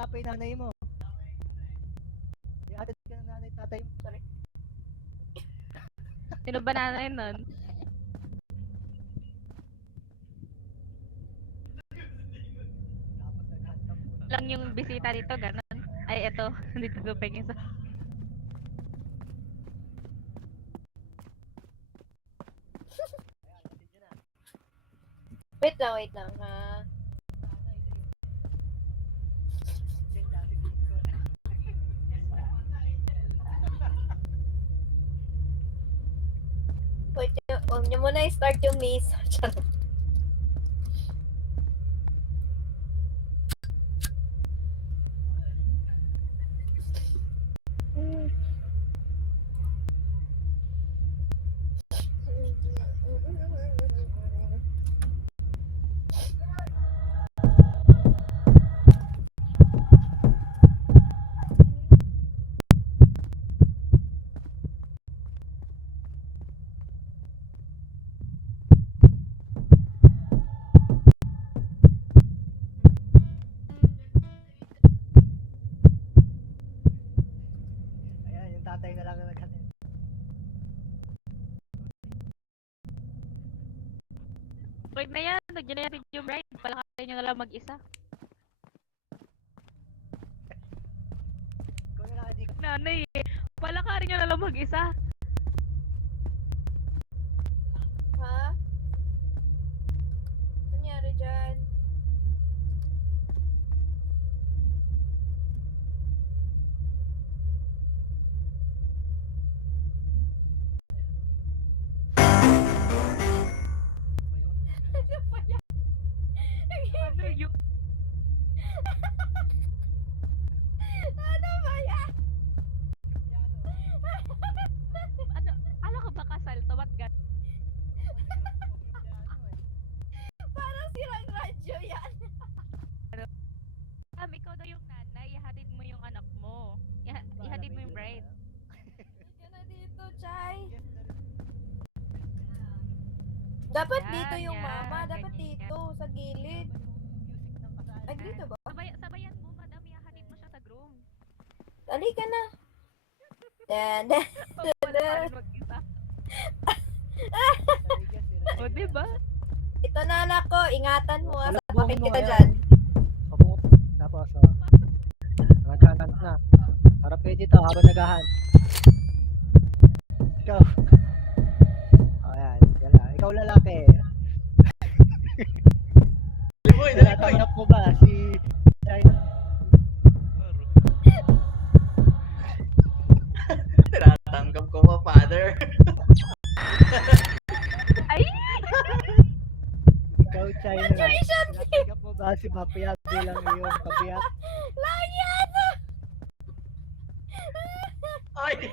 wala pa yung nanay mo. Iatid ka ng nanay, tatay mo. Sorry. Sino ba nanay nun? Dapat naghantam muna. Lang yung bisita dito, ganun. Ay, eto. Dito dupeng isa. Wait lang, ha? Wait, huwag niyo muna i-start yung misa. Charot. Ayan, yung tatay na lang na naghatid. Wait na yan. Nagyan na yan yung bride. Palakarin nyo na lang mag-isa. Ikaw na lang, hindi ka. Nanay eh. Palakarin nyo na lang mag-isa. Ha? Nangyari dyan? Ano ba yan? Ano yun? Ano ba yan? Ano? Alam ko ba kasal to? Ba't gan? Parang sirang radyo yan. Ikaw daw yung nanay. Ihatid mo yung anak mo. Ihatid mo yung bride. Halika na dito, Chay. Dapat Yan, dito yung yan, mama. Dapat ganyan. dito, sa gilid. Ay, dito ba? Sabayan mo, madam. Ihatid mo siya sa groom. Halika na. Yan. Palakarin mag-isa. O, diba? Ito na, anak ko. Ingatan mo. Wala, Sabakin buhangin mo, kita ayan. dyan. Opo. Tapos, naghahan na. Para pwede to habang naghahan. Ikaw. Ayan, yala. Ikaw lalaki. Daliboy, daliboy. Tinatanggap mo ba si China? Tinatanggap ko pa, father. Ay! Ikaw, China. Graduation! Tinatanggap mo ba si Mapia bilang iyong kabiyak? Langyan! Ay!